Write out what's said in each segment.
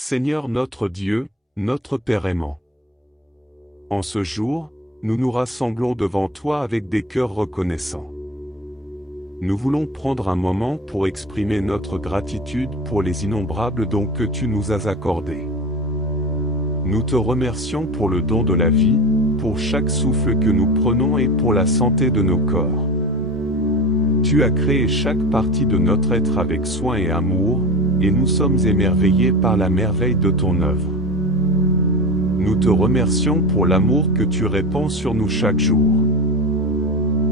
Seigneur notre Dieu, notre Père aimant. En ce jour, nous nous rassemblons devant toi avec des cœurs reconnaissants. Nous voulons prendre un moment pour exprimer notre gratitude pour les innombrables dons que tu nous as accordés. Nous te remercions pour le don de la vie, pour chaque souffle que nous prenons et pour la santé de nos corps. Tu as créé chaque partie de notre être avec soin et amour, et nous sommes émerveillés par la merveille de ton œuvre. Nous te remercions pour l'amour que tu répands sur nous chaque jour.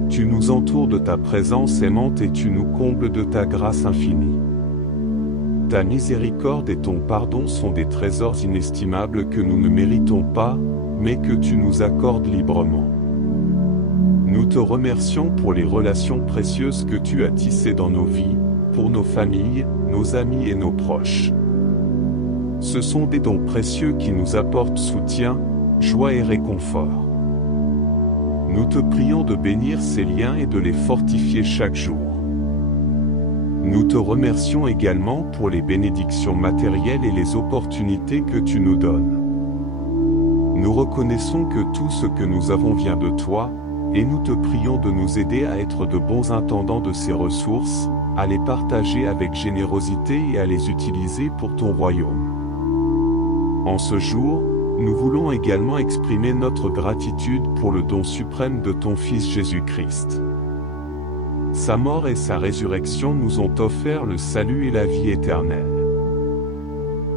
Tu nous entoures de ta présence aimante et tu nous combles de ta grâce infinie. Ta miséricorde et ton pardon sont des trésors inestimables que nous ne méritons pas, mais que tu nous accordes librement. Nous te remercions pour les relations précieuses que tu as tissées dans nos vies, pour nos familles, nos amis et nos proches. Ce sont des dons précieux qui nous apportent soutien, joie et réconfort. Nous te prions de bénir ces liens et de les fortifier chaque jour. Nous te remercions également pour les bénédictions matérielles et les opportunités que tu nous donnes. Nous reconnaissons que tout ce que nous avons vient de toi, et nous te prions de nous aider à être de bons intendants de ces ressources, à les partager avec générosité et à les utiliser pour ton royaume. En ce jour, nous voulons également exprimer notre gratitude pour le don suprême de ton Fils Jésus-Christ. Sa mort et sa résurrection nous ont offert le salut et la vie éternelle.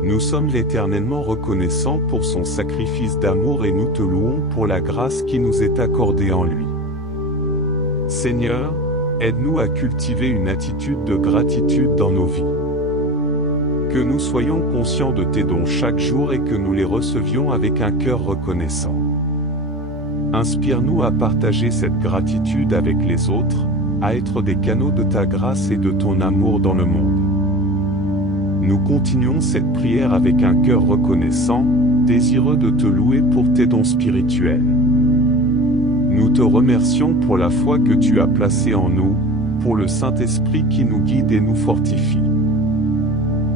Nous sommes éternellement reconnaissants pour son sacrifice d'amour et nous te louons pour la grâce qui nous est accordée en lui. Seigneur, aide-nous à cultiver une attitude de gratitude dans nos vies. Que nous soyons conscients de tes dons chaque jour et que nous les recevions avec un cœur reconnaissant. Inspire-nous à partager cette gratitude avec les autres, à être des canaux de ta grâce et de ton amour dans le monde. Nous continuons cette prière avec un cœur reconnaissant, désireux de te louer pour tes dons spirituels. Nous te remercions pour la foi que tu as placée en nous, pour le Saint-Esprit qui nous guide et nous fortifie.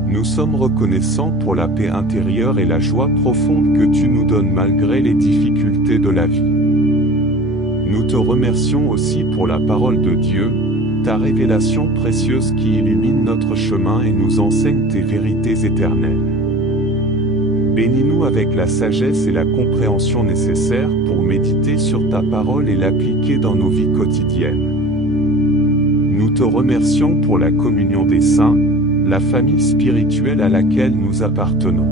Nous sommes reconnaissants pour la paix intérieure et la joie profonde que tu nous donnes malgré les difficultés de la vie. Nous te remercions aussi pour la parole de Dieu, ta révélation précieuse qui illumine notre chemin et nous enseigne tes vérités éternelles. Bénis-nous avec la sagesse et la compréhension nécessaires pour méditer sur ta parole et l'appliquer dans nos vies quotidiennes. Nous te remercions pour la communion des saints, la famille spirituelle à laquelle nous appartenons.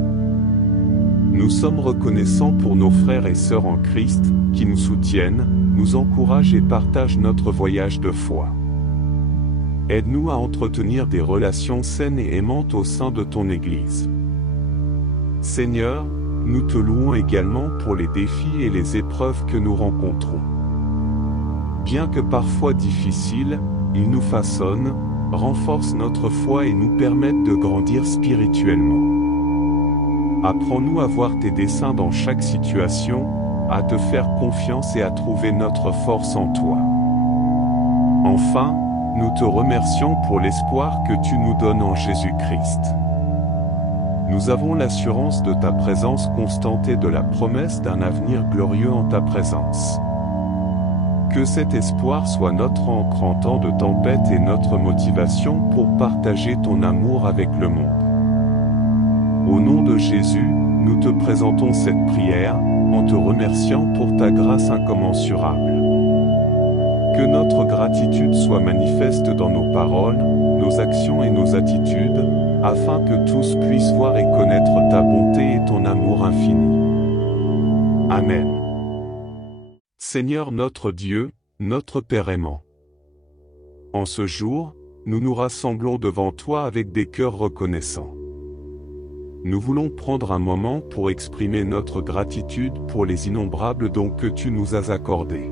Nous sommes reconnaissants pour nos frères et sœurs en Christ, qui nous soutiennent, nous encouragent et partagent notre voyage de foi. Aide-nous à entretenir des relations saines et aimantes au sein de ton Église. Seigneur, nous te louons également pour les défis et les épreuves que nous rencontrons. Bien que parfois difficiles, ils nous façonnent, renforcent notre foi et nous permettent de grandir spirituellement. Apprends-nous à voir tes desseins dans chaque situation, à te faire confiance et à trouver notre force en toi. Enfin, nous te remercions pour l'espoir que tu nous donnes en Jésus-Christ. Nous avons l'assurance de ta présence constante et de la promesse d'un avenir glorieux en ta présence. Que cet espoir soit notre ancre en temps de tempête et notre motivation pour partager ton amour avec le monde. Au nom de Jésus, nous te présentons cette prière, en te remerciant pour ta grâce incommensurable. Que notre gratitude soit manifeste dans nos paroles, nos actions et nos attitudes, afin que tous puissent voir et connaître ta bonté et ton amour infini. Amen. Seigneur notre Dieu, notre Père aimant. En ce jour, nous nous rassemblons devant toi avec des cœurs reconnaissants. Nous voulons prendre un moment pour exprimer notre gratitude pour les innombrables dons que tu nous as accordés.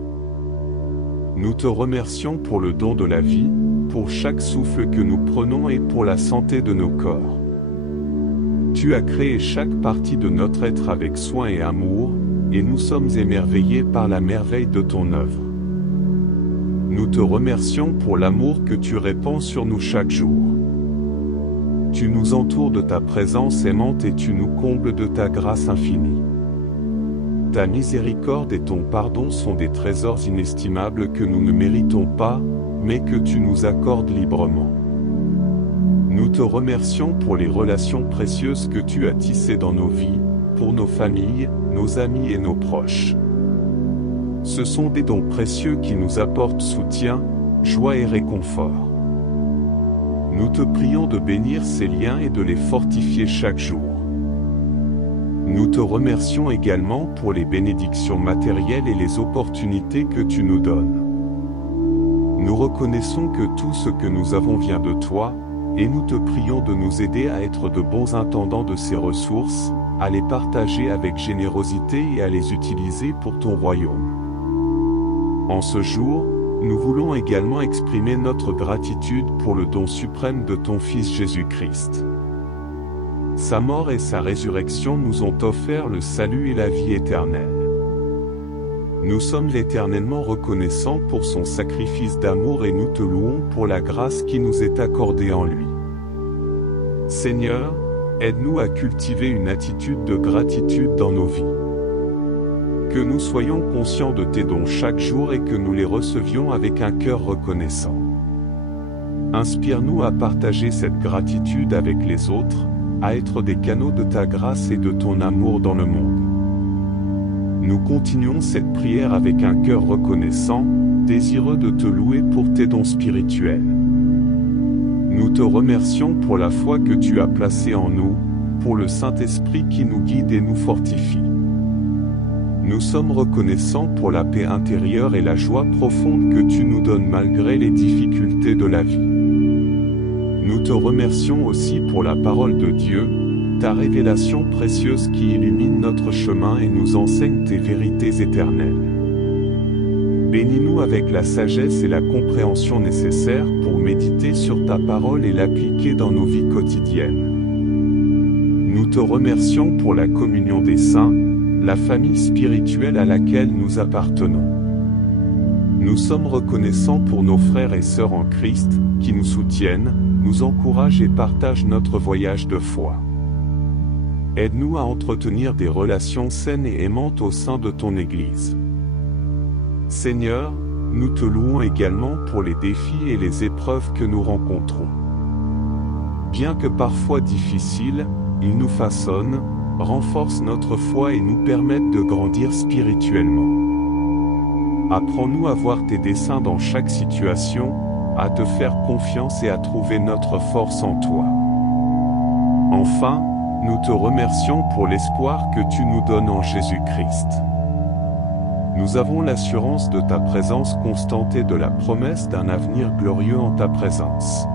Nous te remercions pour le don de la vie, pour chaque souffle que nous prenons et pour la santé de nos corps. Tu as créé chaque partie de notre être avec soin et amour, et nous sommes émerveillés par la merveille de ton œuvre. Nous te remercions pour l'amour que tu répands sur nous chaque jour. Tu nous entoures de ta présence aimante et tu nous combles de ta grâce infinie. Ta miséricorde et ton pardon sont des trésors inestimables que nous ne méritons pas, mais que tu nous accordes librement. Nous te remercions pour les relations précieuses que tu as tissées dans nos vies, pour nos familles, nos amis et nos proches. Ce sont des dons précieux qui nous apportent soutien, joie et réconfort. Nous te prions de bénir ces liens et de les fortifier chaque jour. Nous te remercions également pour les bénédictions matérielles et les opportunités que tu nous donnes. Nous reconnaissons que tout ce que nous avons vient de toi, et nous te prions de nous aider à être de bons intendants de ces ressources, à les partager avec générosité et à les utiliser pour ton royaume. En ce jour, nous voulons également exprimer notre gratitude pour le don suprême de ton Fils Jésus-Christ. Sa mort et sa résurrection nous ont offert le salut et la vie éternelle. Nous sommes éternellement reconnaissants pour son sacrifice d'amour et nous te louons pour la grâce qui nous est accordée en lui. Seigneur, aide-nous à cultiver une attitude de gratitude dans nos vies. Que nous soyons conscients de tes dons chaque jour et que nous les recevions avec un cœur reconnaissant. Inspire-nous à partager cette gratitude avec les autres, à être des canaux de ta grâce et de ton amour dans le monde. Nous continuons cette prière avec un cœur reconnaissant, désireux de te louer pour tes dons spirituels. Nous te remercions pour la foi que tu as placée en nous, pour le Saint-Esprit qui nous guide et nous fortifie. Nous sommes reconnaissants pour la paix intérieure et la joie profonde que tu nous donnes malgré les difficultés de la vie. Nous te remercions aussi pour la parole de Dieu, ta révélation précieuse qui illumine notre chemin et nous enseigne tes vérités éternelles. Bénis-nous avec la sagesse et la compréhension nécessaires pour méditer sur ta parole et l'appliquer dans nos vies quotidiennes. Nous te remercions pour la communion des saints, la famille spirituelle à laquelle nous appartenons. Nous sommes reconnaissants pour nos frères et sœurs en Christ, qui nous soutiennent, nous encouragent et partagent notre voyage de foi. Aide-nous à entretenir des relations saines et aimantes au sein de ton Église. Seigneur, nous te louons également pour les défis et les épreuves que nous rencontrons. Bien que parfois difficiles, ils nous façonnent, renforcent notre foi et nous permettent de grandir spirituellement. Apprends-nous à voir tes desseins dans chaque situation, à te faire confiance et à trouver notre force en toi. Enfin, nous te remercions pour l'espoir que tu nous donnes en Jésus-Christ. Nous avons l'assurance de ta présence constante et de la promesse d'un avenir glorieux en ta présence.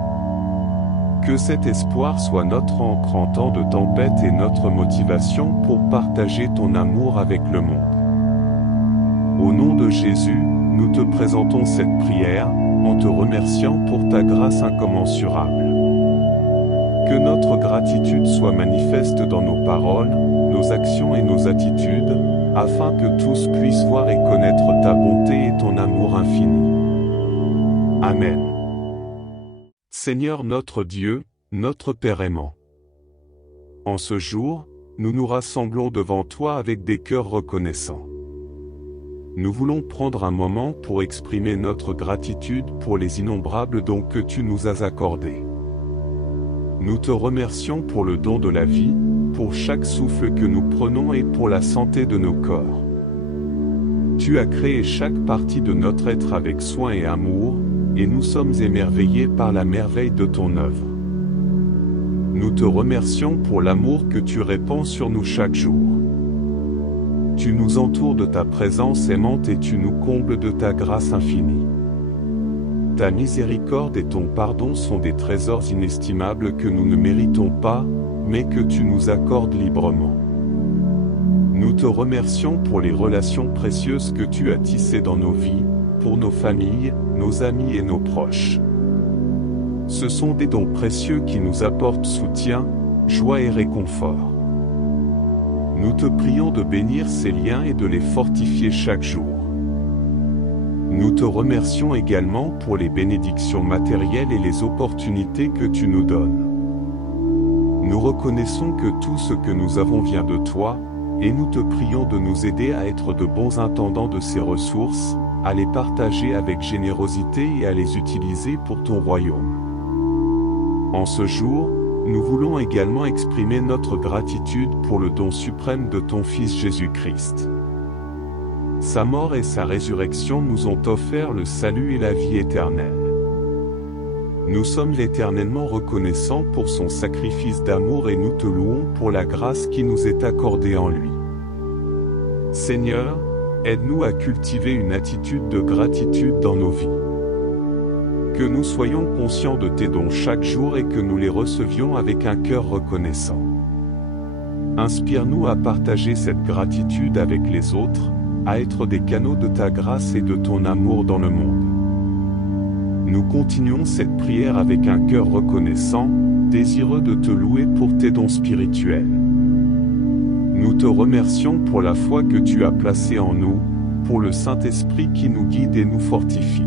Que cet espoir soit notre ancre en temps de tempête et notre motivation pour partager ton amour avec le monde. Au nom de Jésus, nous te présentons cette prière, en te remerciant pour ta grâce incommensurable. Que notre gratitude soit manifeste dans nos paroles, nos actions et nos attitudes, afin que tous puissent voir et connaître ta bonté et ton amour infini. Amen. Seigneur notre Dieu, notre Père aimant. En ce jour, nous nous rassemblons devant toi avec des cœurs reconnaissants. Nous voulons prendre un moment pour exprimer notre gratitude pour les innombrables dons que tu nous as accordés. Nous te remercions pour le don de la vie, pour chaque souffle que nous prenons et pour la santé de nos corps. Tu as créé chaque partie de notre être avec soin et amour, et nous sommes émerveillés par la merveille de ton œuvre. Nous te remercions pour l'amour que tu répands sur nous chaque jour. Tu nous entoures de ta présence aimante et tu nous combles de ta grâce infinie. Ta miséricorde et ton pardon sont des trésors inestimables que nous ne méritons pas, mais que tu nous accordes librement. Nous te remercions pour les relations précieuses que tu as tissées dans nos vies, pour nos familles, nos amis et nos proches. Ce sont des dons précieux qui nous apportent soutien, joie et réconfort. Nous te prions de bénir ces liens et de les fortifier chaque jour. Nous te remercions également pour les bénédictions matérielles et les opportunités que tu nous donnes. Nous reconnaissons que tout ce que nous avons vient de toi, et nous te prions de nous aider à être de bons intendants de ces ressources, à les partager avec générosité et à les utiliser pour ton royaume. En ce jour, nous voulons également exprimer notre gratitude pour le don suprême de ton Fils Jésus-Christ. Sa mort et sa résurrection nous ont offert le salut et la vie éternelle. Nous sommes éternellement reconnaissants pour son sacrifice d'amour et nous te louons pour la grâce qui nous est accordée en lui. Seigneur, aide-nous à cultiver une attitude de gratitude dans nos vies. Que nous soyons conscients de tes dons chaque jour et que nous les recevions avec un cœur reconnaissant. Inspire-nous à partager cette gratitude avec les autres, à être des canaux de ta grâce et de ton amour dans le monde. Nous continuons cette prière avec un cœur reconnaissant, désireux de te louer pour tes dons spirituels. Nous te remercions pour la foi que tu as placée en nous, pour le Saint-Esprit qui nous guide et nous fortifie.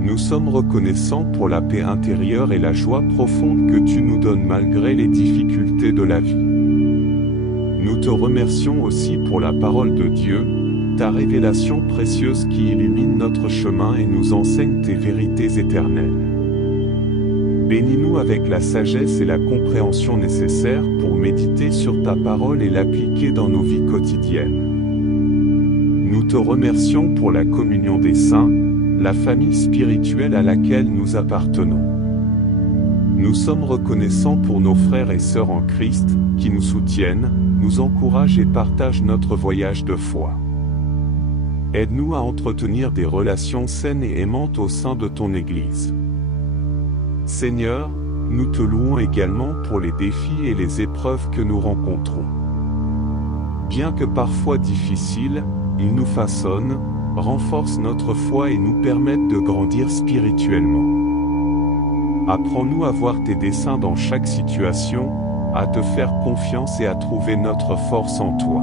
Nous sommes reconnaissants pour la paix intérieure et la joie profonde que tu nous donnes malgré les difficultés de la vie. Nous te remercions aussi pour la parole de Dieu, ta révélation précieuse qui illumine notre chemin et nous enseigne tes vérités éternelles. Bénis-nous avec la sagesse et la compréhension nécessaires pour méditer sur ta parole et l'appliquer dans nos vies quotidiennes. Nous te remercions pour la communion des saints, la famille spirituelle à laquelle nous appartenons. Nous sommes reconnaissants pour nos frères et sœurs en Christ, qui nous soutiennent, nous encouragent et partagent notre voyage de foi. Aide-nous à entretenir des relations saines et aimantes au sein de ton Église. Seigneur, nous te louons également pour les défis et les épreuves que nous rencontrons. Bien que parfois difficiles, ils nous façonnent, renforcent notre foi et nous permettent de grandir spirituellement. Apprends-nous à voir tes desseins dans chaque situation, à te faire confiance et à trouver notre force en toi.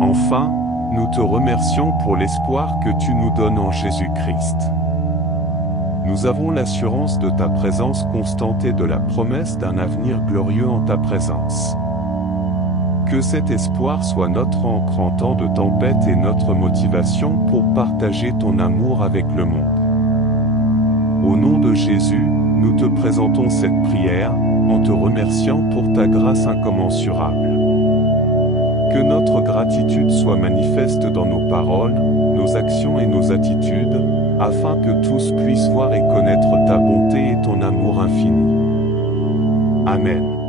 Enfin, nous te remercions pour l'espoir que tu nous donnes en Jésus-Christ. Nous avons l'assurance de ta présence constante et de la promesse d'un avenir glorieux en ta présence. Que cet espoir soit notre ancre en temps de tempête et notre motivation pour partager ton amour avec le monde. Au nom de Jésus, nous te présentons cette prière, en te remerciant pour ta grâce incommensurable. Que notre gratitude soit manifeste dans nos paroles, nos actions et nos attitudes, afin que tous puissent voir et connaître ta bonté et ton amour infini. Amen.